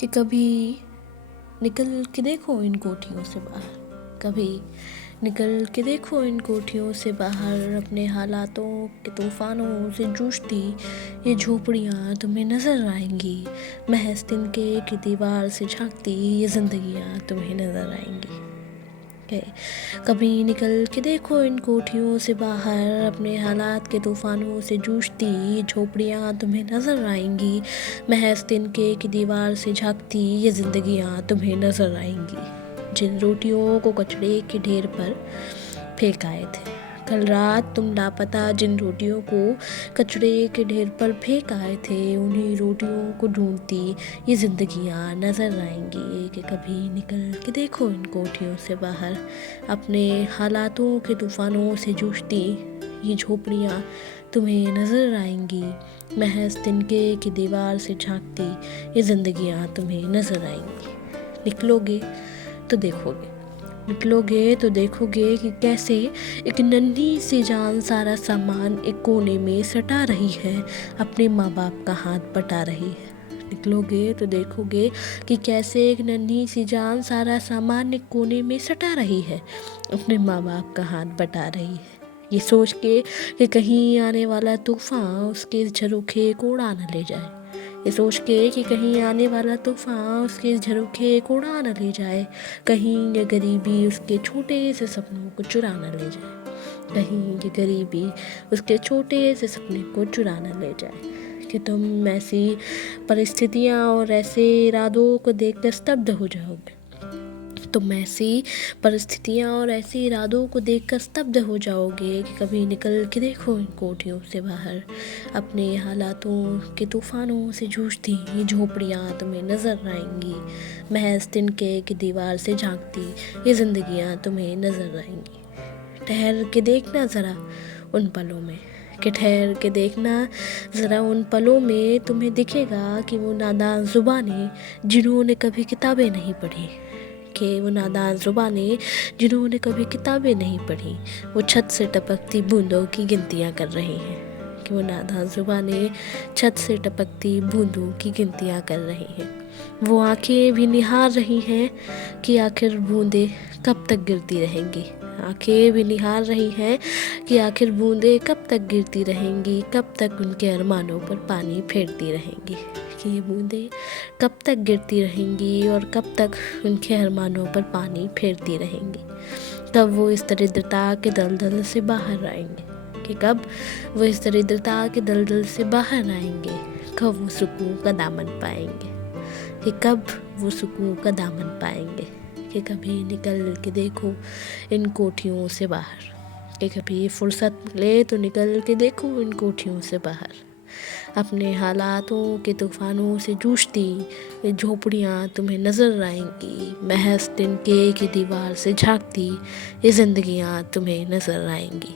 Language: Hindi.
कि कभी निकल के देखो इन कोठियों से बाहर, कभी निकल के देखो इन कोठियों से बाहर। अपने हालातों के तूफानों से जूझती ये झोपड़ियाँ तुम्हें नज़र आएंगी। महज तिनके की दीवार से झांकती ये जिंदगियाँ तुम्हें नज़र आएंगी। कभी निकल के देखो इन कोठियों से बाहर। अपने हालात के तूफानों से जूझती ये झोपड़ियाँ तुम्हें नज़र आएंगी। महज तिनके की दीवार से झांकती ये जिंदगियाँ तुम्हें नज़र आएंगी। जिन रोटियों को कचड़े के ढेर पर फेंक आए थे कल रात तुम लापता, जिन रोटियों को कचड़े के ढेर पर फेंक आए थे, उन्हीं रोटियों को ढूंढती ये जिंदगियाँ नज़र आएंगी। कि कभी निकल के देखो इन कोठियों से बाहर। अपने हालातों के तूफानों से जूझती ये झोपड़ियाँ तुम्हें नज़र आएंगी। महज तिनके की दीवार से झांकती ये जिंदगियाँ तुम्हें नज़र आएंगी। निकलोगे तो देखोगे, निकलोगे तो देखोगे कि कैसे एक नन्ही सी जान सारा सामान एक कोने में सटा रही है, अपने माँ बाप का हाथ बटा रही है। निकलोगे तो देखोगे कि कैसे एक नन्ही सी जान सारा सामान एक कोने में सटा रही है, अपने माँ बाप का हाथ बटा रही है। ये सोच के कि कहीं आने वाला तूफान उसके झरोखे को उड़ा न ले जाए। ये सोच के कि कहीं आने वाला तूफान उसके झरोखे को उड़ा न ले जाए। कहीं ये गरीबी उसके छोटे से सपनों को चुरा न ले जाए। कहीं ये गरीबी उसके छोटे से सपने को चुरा न ले जाए। कि तुम ऐसी परिस्थितियाँ और ऐसे इरादों को देखकर स्तब्ध हो जाओगे। तुम ऐसी परिस्थितियाँ और ऐसे इरादों को देखकर स्तब्ध हो जाओगे कि कभी निकल के देखो इन कोठियों से बाहर। अपने हालातों के तूफानों से जूझती ये झोपड़ियाँ तुम्हें नज़र आएंगी। महज तिनके की दीवार से झांकती ये जिंदगियाँ तुम्हें नज़र आएंगी। ठहर के देखना ज़रा उन पलों में, कि ठहर के देखना ज़रा उन पलों में, तुम्हें दिखेगा कि वो नादान ज़ुबानें जिन्होंने कभी किताबें नहीं पढ़ी, कि वो नादान ज़ुबानें जिन्होंने कभी किताबें नहीं पढ़ी, वो छत से टपकती बूंदों की गिनतियाँ कर रही हैं। कि वो नादान ज़ुबानें छत से टपकती बूंदों की गिनतियाँ कर रही हैं। वो आंखें भी निहार रही हैं कि आखिर बूंदें कब तक गिरती रहेंगी। आंखें भी निहार रही हैं कि आखिर बूंदें कब तक गिरती रहेंगी, कब तक उनके अरमानों पर पानी फेरती रहेंगी। कि ये बूंदें कब तक गिरती रहेंगी और कब तक उनके अरमानों पर पानी फेरती रहेंगी। कब वो इस दरिद्रता के दलदल से बाहर आएंगे, कि कब वो इस दरिद्रता के दलदल से बाहर आएंगे। कब वो सुकून का दामन पाएंगे, कि कब वो सुकून का दामन पाएंगे। कि कभी निकल के देखो इन कोठियों से बाहर। कि कभी फुर्सत मिले तो निकल के देखो इन कोठियों से बाहर। अपने हालातों के तूफानों से जूझती ये झोपड़ियाँ तुम्हें नज़र आएंगी। महज तिनके की दीवार से झांकती ये जिंदगियाँ तुम्हें नज़र आएंगी।